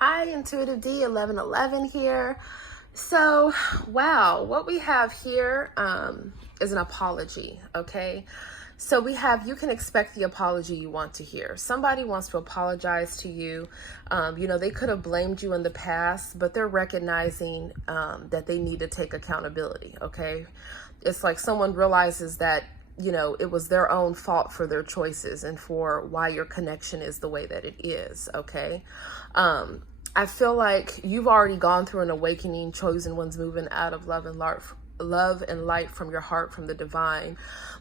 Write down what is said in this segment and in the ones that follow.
Hi, Intuitive D 1111 here. So, wow, what we have here is an apology, okay? So we have, you can expect the apology you want to hear. Somebody wants to apologize to you. They could have blamed you in the past, but they're recognizing that they need to take accountability, okay? It's like someone realizes that it was their own fault for their choices and for why your connection is the way that it is, okay? I feel like you've already gone through an awakening, chosen ones moving out of love and light from your heart, from the divine.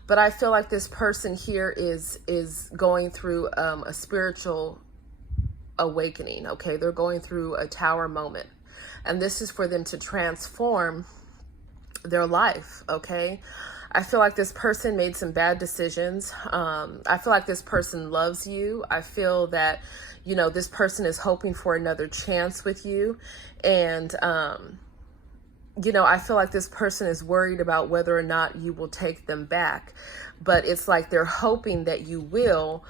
But I feel like this person here is going through a spiritual awakening, okay? They're going through a tower moment. And this is for them to transform their life, okay? I feel like this person made some bad decisions. I feel like this person loves you. I feel that, this person is hoping for another chance with you. And, I feel like this person is worried about whether or not you will take them back. But it's like they're hoping that you will,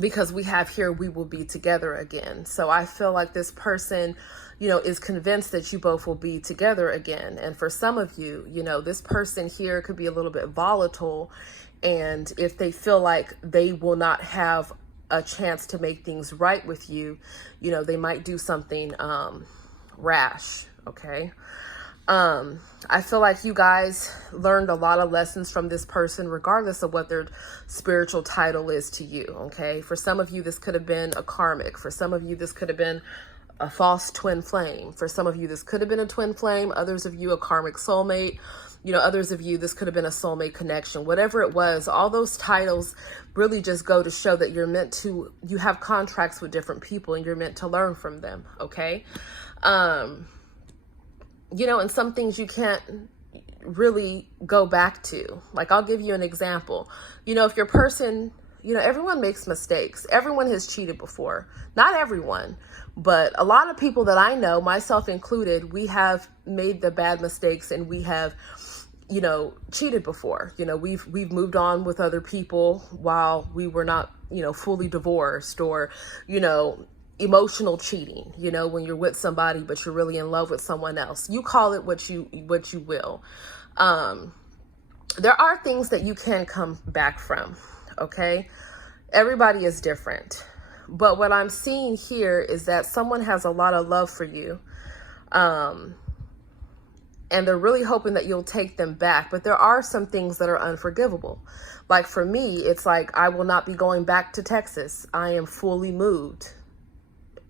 because we have here, we will be together again. So I feel like this person, is convinced that you both will be together again. And for some of you, this person here could be a little bit volatile. And if they feel like they will not have a chance to make things right with you, they might do something rash, okay? I feel like you guys learned a lot of lessons from this person, regardless of what their spiritual title is to you, okay? For some of you, this could have been a karmic. For some of you, this could have been a false twin flame. For some of you, this could have been a twin flame. Others of you, a karmic soulmate. Others of you, this could have been a soulmate connection. Whatever it was, all those titles really just go to show that you have contracts with different people and you're meant to learn from them, okay? And some things you can't really go back to. Like, I'll give you an example. If your person, everyone makes mistakes. Everyone has cheated before. Not everyone, but a lot of people that I know, myself included, we have made the bad mistakes and we have, cheated before. We've moved on with other people while we were not, fully divorced, or, emotional cheating, when you're with somebody, but you're really in love with someone else. You call it what you will. There are things that you can come back from, okay? Everybody is different. But what I'm seeing here is that someone has a lot of love for you. And they're really hoping that you'll take them back. But there are some things that are unforgivable. Like for me, it's like, I will not be going back to Texas. I am fully moved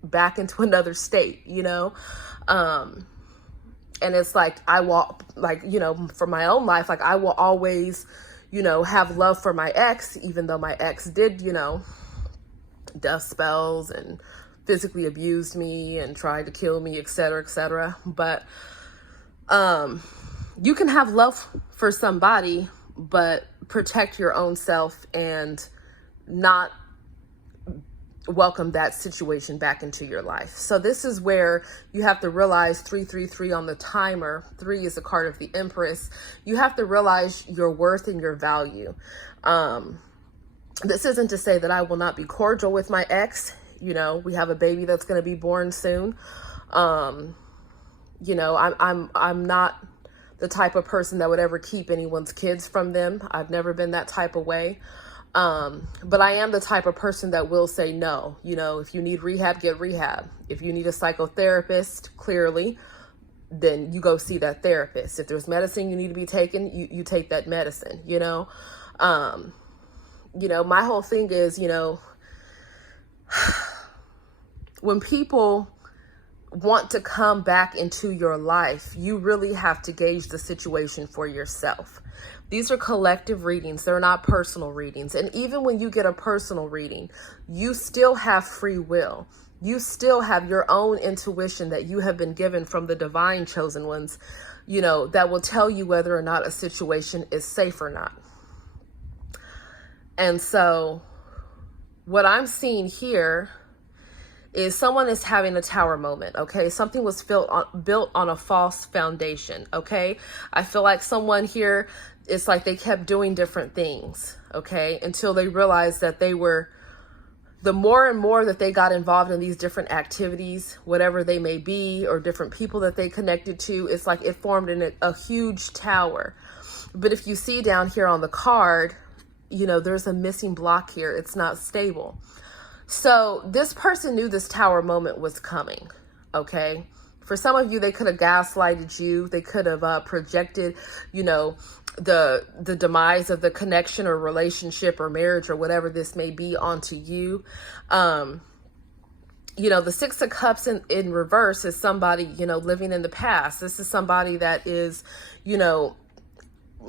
back into another state, and it's like, I will, like, for my own life, like, I will always, have love for my ex, even though my ex did, death spells and physically abused me and tried to kill me, etc., etc. But you can have love for somebody, but protect your own self and not welcome that situation back into your life. So this is where you have to realize 333 on the timer. 3 is a card of the Empress. You have to realize your worth and your value. This isn't to say that I will not be cordial with my ex. We have a baby that's going to be born soon. I'm not the type of person that would ever keep anyone's kids from them. I've never been that type of way. But I am the type of person that will say no. If you need rehab, get rehab. If you need a psychotherapist, clearly, then you go see that therapist. If there's medicine you need to be taken, you take that medicine, my whole thing is, when people want to come back into your life, you really have to gauge the situation for yourself. These are collective readings. They're not personal readings. And even when you get a personal reading, you still have free will. You still have your own intuition that you have been given from the divine chosen ones, that will tell you whether or not a situation is safe or not. And so what I'm seeing here is someone is having a tower moment, okay? Something was built on a false foundation, okay? I feel like someone here, it's like they kept doing different things, okay? Until they realized that they were the more and more that they got involved in these different activities, whatever they may be, or different people that they connected to, it's like it formed in a huge tower. But if you see down here on the card, there's a missing block here. It's not stable. So this person knew this tower moment was coming, okay? For some of you, they could have gaslighted you. They could have projected, the demise of the connection or relationship or marriage or whatever this may be onto you. The Six of Cups in reverse is somebody, living in the past. This is somebody that is,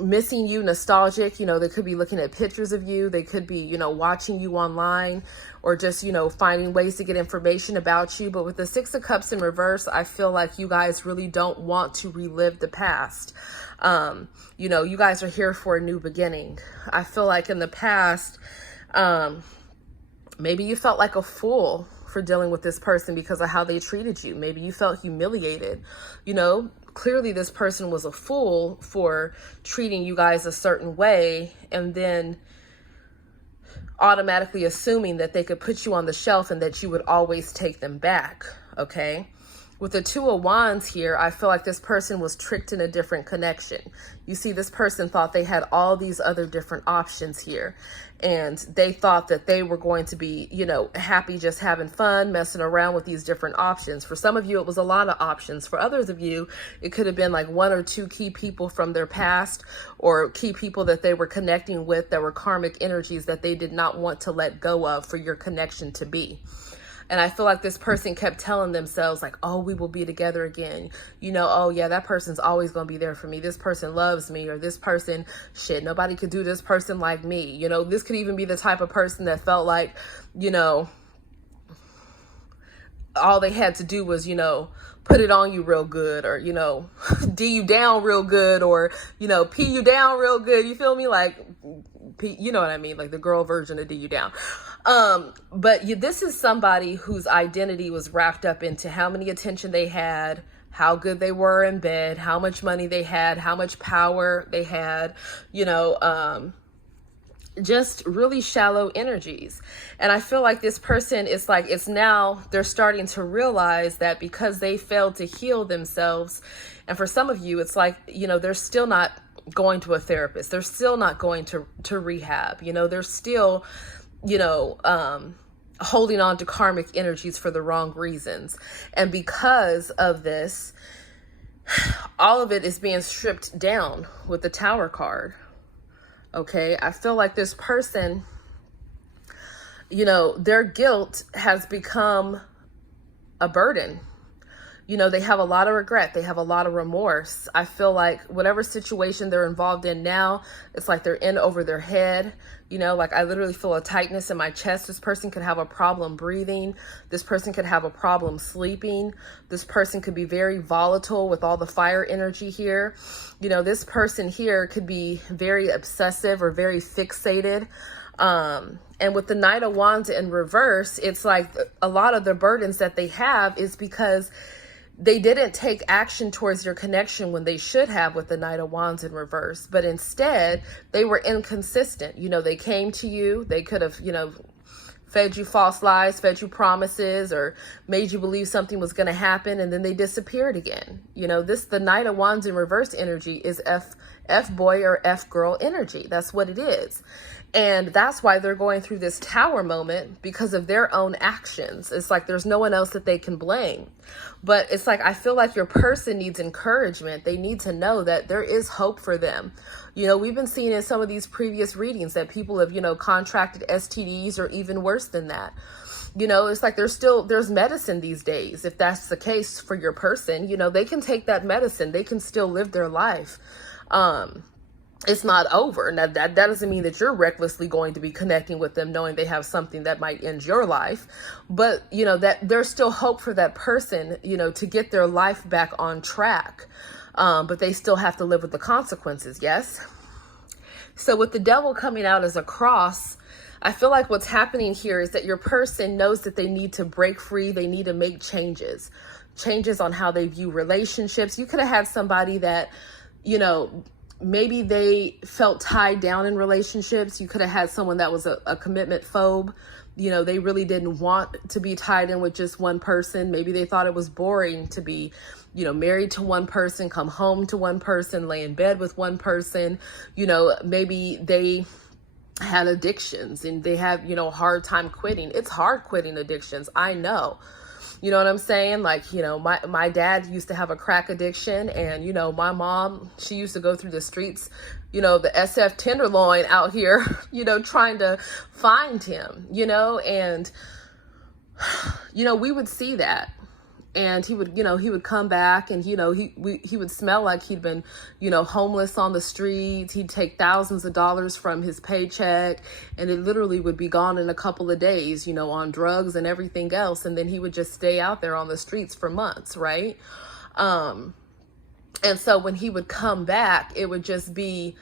missing you, nostalgic. They could be looking at pictures of you. They could be, watching you online, or just, finding ways to get information about you. But with the Six of Cups in reverse, I feel like you guys really don't want to relive the past. You guys are here for a new beginning. I feel like in the past, maybe you felt like a fool for dealing with this person because of how they treated you. Maybe you felt humiliated. Clearly this person was a fool for treating you guys a certain way, and then automatically assuming that they could put you on the shelf and that you would always take them back, okay? With the Two of Wands here, I feel like this person was tricked in a different connection. You see, this person thought they had all these other different options here, and they thought that they were going to be, happy just having fun, messing around with these different options. For some of you, it was a lot of options. For others of you, it could have been like one or two key people from their past, or key people that they were connecting with that were karmic energies that they did not want to let go of for your connection to be. And I feel like this person kept telling themselves like, oh, we will be together again. Oh yeah, that person's always going to be there for me. This person loves me, or this person, shit, nobody could do this person like me. This could even be the type of person that felt like, all they had to do was, put it on you real good, or, D you down real good, or, P you down real good. You feel me? Like, you know what I mean? Like the girl version of D you down. But this is somebody whose identity was wrapped up into how many attention they had, how good they were in bed, how much money they had, how much power they had, just really shallow energies. And I feel like this person is like, they're starting to realize that because they failed to heal themselves. And for some of you, it's like, they're still not going to a therapist. They're still not going to rehab. They're still, holding on to karmic energies for the wrong reasons. And because of this, all of it is being stripped down with the Tower card. Okay, I feel like this person, their guilt has become a burden. They have a lot of regret. They have a lot of remorse. I feel like whatever situation they're involved in now, it's like they're in over their head. Like I literally feel a tightness in my chest. This person could have a problem breathing. This person could have a problem sleeping. This person could be very volatile with all the fire energy here. This person here could be very obsessive or very fixated. And with the Knight of Wands in reverse, it's like a lot of the burdens that they have is because they didn't take action towards your connection when they should have with the Knight of Wands in reverse. But instead, they were inconsistent. They came to you. They could have, fed you false lies, fed you promises, or made you believe something was going to happen, and then they disappeared again. The Knight of Wands in reverse energy is F boy or F girl energy. That's what it is. And that's why they're going through this Tower moment, because of their own actions. It's like there's no one else that they can blame. But it's like, I feel like your person needs encouragement. They need to know that there is hope for them. We've been seeing in some of these previous readings that people have, contracted STDs or even worse than that. It's like there's medicine these days. If that's the case for your person, they can take that medicine. They can still live their life. It's not over. Now that doesn't mean that you're recklessly going to be connecting with them knowing they have something that might end your life, but that there's still hope for that person, to get their life back on track. But they still have to live with the consequences. Yes. So with the Devil coming out as a cross, I feel like what's happening here is that your person knows that they need to break free. They need to make changes on how they view relationships. You could have had somebody that, maybe they felt tied down in relationships. You could have had someone that was a commitment phobe, you know, they really didn't want to be tied in with just one person. Maybe they thought it was boring to be, you know, married to one person, come home to one person, lay in bed with one person. You know, maybe they had addictions and they have, you know, a hard time quitting. It's hard quitting addictions, I know. You know what I'm saying? Like, you know, my dad used to have a crack addiction, and, you know, my mom, she used to go through the streets, you know, the SF Tenderloin out here, you know, trying to find him, you know, and, you know, we would see that. And he would, you know, he would come back and, you know, he would smell like he'd been, you know, homeless on the streets. He'd take thousands of dollars from his paycheck, and it literally would be gone in a couple of days, you know, on drugs and everything else. And then he would just stay out there on the streets for months, right? And so when he would come back, it would just be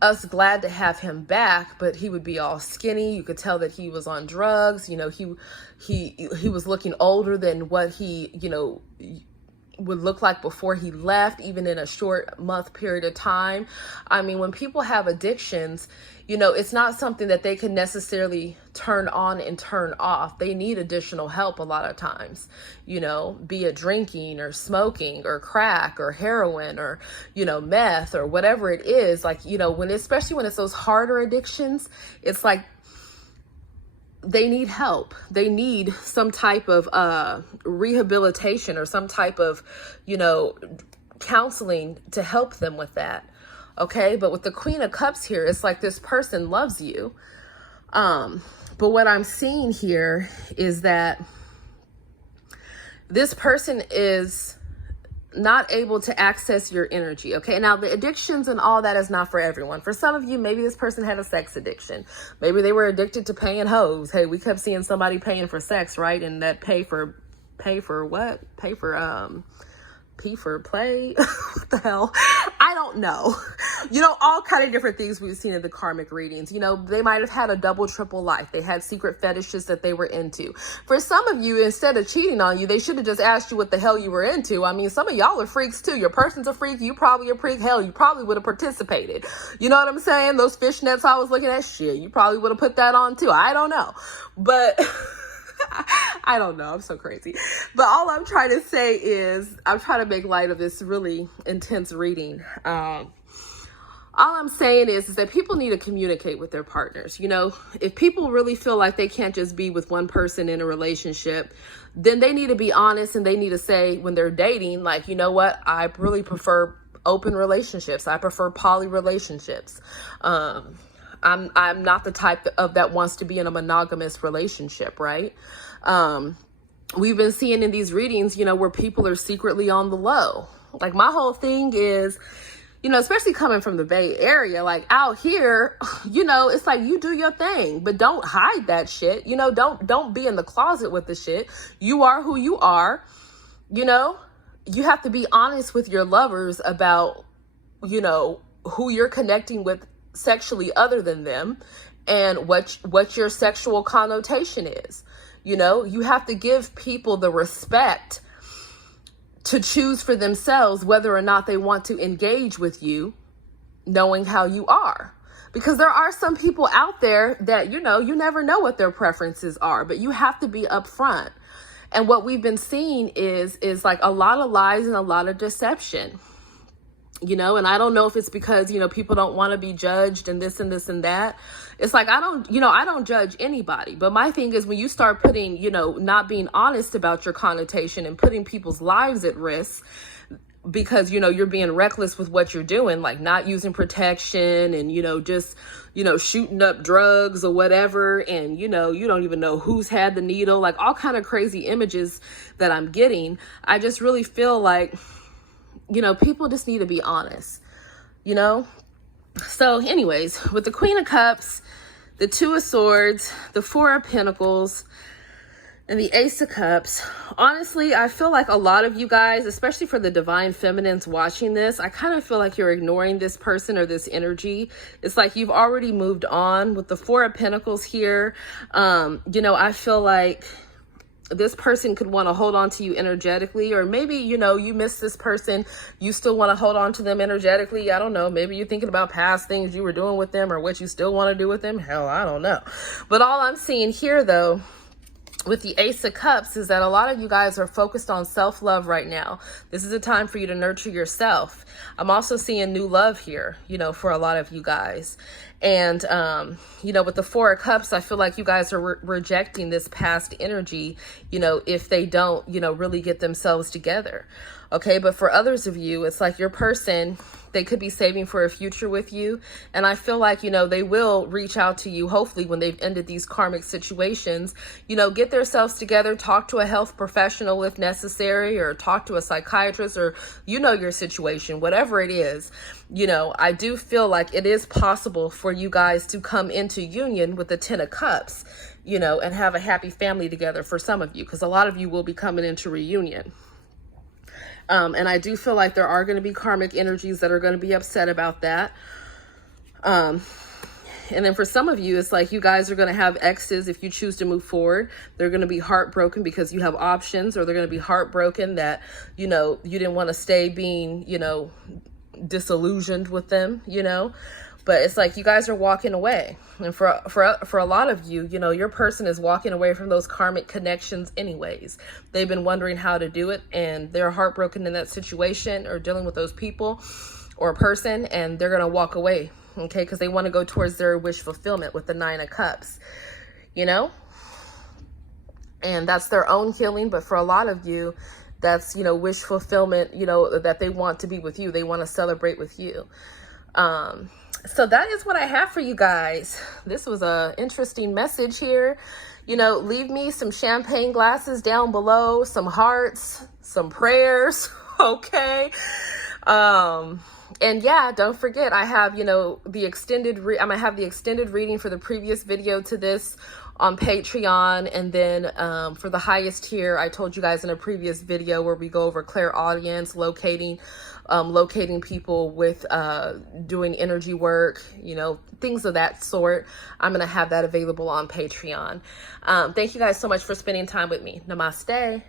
us glad to have him back, but he would be all skinny. You could tell that he was on drugs. You know, he was looking older than what he, you know, would look like before he left, even in a short month period of time. I mean, when people have addictions, you know, it's not something that they can necessarily turn on and turn off. They need additional help a lot of times, you know, be it drinking or smoking or crack or heroin or, you know, meth or whatever it is. Like, you know, especially when it's those harder addictions, it's like they need help. They need some type of rehabilitation or some type of, you know, counseling to help them with that. Okay. But with the Queen of Cups here, it's like this person loves you. But what I'm seeing here is that this person is not able to access your energy. Okay. Now the addictions and all that is not for everyone. For some of you, maybe this person had a sex addiction. Maybe they were addicted to paying hoes. Hey, we kept seeing somebody paying for sex, right? And that pay for what? P for play? What the hell? I don't know. You know, all kind of different things we've seen in the karmic readings. You know, they might have had a double, triple life. They had secret fetishes that they were into. For some of you, instead of cheating on you, they should have just asked you what the hell you were into. I mean, some of y'all are freaks too. Your person's a freak. You probably a freak. Hell, you probably would have participated. You know what I'm saying? Those fishnets I was looking at, shit, you probably would have put that on too. I don't know. But I don't know. I'm so crazy. But all I'm trying to say is I'm trying to make light of this really intense reading. All I'm saying is that people need to communicate with their partners. You know, if people really feel like they can't just be with one person in a relationship, then they need to be honest, and they need to say when they're dating, like, you know what, I really prefer open relationships. I prefer poly relationships. I'm not the type of that wants to be in a monogamous relationship, right? We've been seeing in these readings, you know, where people are secretly on the low. Like, my whole thing is, you know, especially coming from the Bay Area, like out here, you know, it's like you do your thing, but don't hide that shit. You know, don't be in the closet with the shit. You are who you are. You know, you have to be honest with your lovers about, you know, who you're connecting with sexually other than them, and what your sexual connotation is. You know, you have to give people the respect to choose for themselves whether or not they want to engage with you, knowing how you are. Because there are some people out there that, you know, you never know what their preferences are, but you have to be upfront. And what we've been seeing is like a lot of lies and a lot of deception. You know, and I don't know if it's because, you know, people don't want to be judged and this and this and that. It's like, I don't judge anybody. But my thing is, when you start putting, you know, not being honest about your connotation and putting people's lives at risk because, you know, you're being reckless with what you're doing, like not using protection and, you know, just, you know, shooting up drugs or whatever. And, you know, you don't even know who's had the needle, like all kind of crazy images that I'm getting. I just really feel like, you know, people just need to be honest, you know? So anyways, with the Queen of Cups, the Two of Swords, the Four of Pentacles, and the Ace of Cups, honestly, I feel like a lot of you guys, especially for the divine feminines watching this, I kind of feel like you're ignoring this person or this energy. It's like you've already moved on. With the Four of Pentacles here, you know, I feel like this person could want to hold on to you energetically, or maybe, you know, you miss this person, you still want to hold on to them energetically. I don't know. Maybe you're thinking about past things you were doing with them or what you still want to do with them. Hell, I don't know. But all I'm seeing here, though, with the Ace of Cups is that a lot of you guys are focused on self-love right now. This is a time for you to nurture yourself. I'm also seeing new love here, you know, for a lot of you guys. And, you know, with the Four of Cups, I feel like you guys are rejecting this past energy, you know, if they don't, you know, really get themselves together. Okay. But for others of you, it's like your person, they could be saving for a future with you. And I feel like, you know, they will reach out to you, hopefully, when they've ended these karmic situations, you know, get themselves together, talk to a health professional if necessary, or talk to a psychiatrist, or, you know, your situation, whatever it is. You know, I do feel like it is possible for you guys to come into union with the Ten of Cups, you know, and have a happy family together for some of you, because a lot of you will be coming into reunion. And I do feel like there are going to be karmic energies that are going to be upset about that. And then for some of you, it's like you guys are going to have exes if you choose to move forward. They're going to be heartbroken because you have options, or they're going to be heartbroken that, you know, you didn't want to stay being, you know, disillusioned with them, you know. But it's like you guys are walking away. And for a lot of you, you know, your person is walking away from those karmic connections anyways. They've been wondering how to do it, and they're heartbroken in that situation, or dealing with those people or a person, and they're going to walk away, okay? Because they want to go towards their wish fulfillment with the Nine of Cups, you know? And that's their own healing. But for a lot of you, that's, you know, wish fulfillment, you know, that they want to be with you. They want to celebrate with you. So that is what I have for you guys. This was a interesting message here. You know, leave me some champagne glasses down below, some hearts, some prayers. Okay. And yeah, don't forget, I have, you know, the extended, I'm going to have the extended reading for the previous video to this on Patreon. And then for the highest tier, I told you guys in a previous video where we go over clairaudience, locating people with doing energy work, you know, things of that sort. I'm going to have that available on Patreon. Thank you guys so much for spending time with me. Namaste.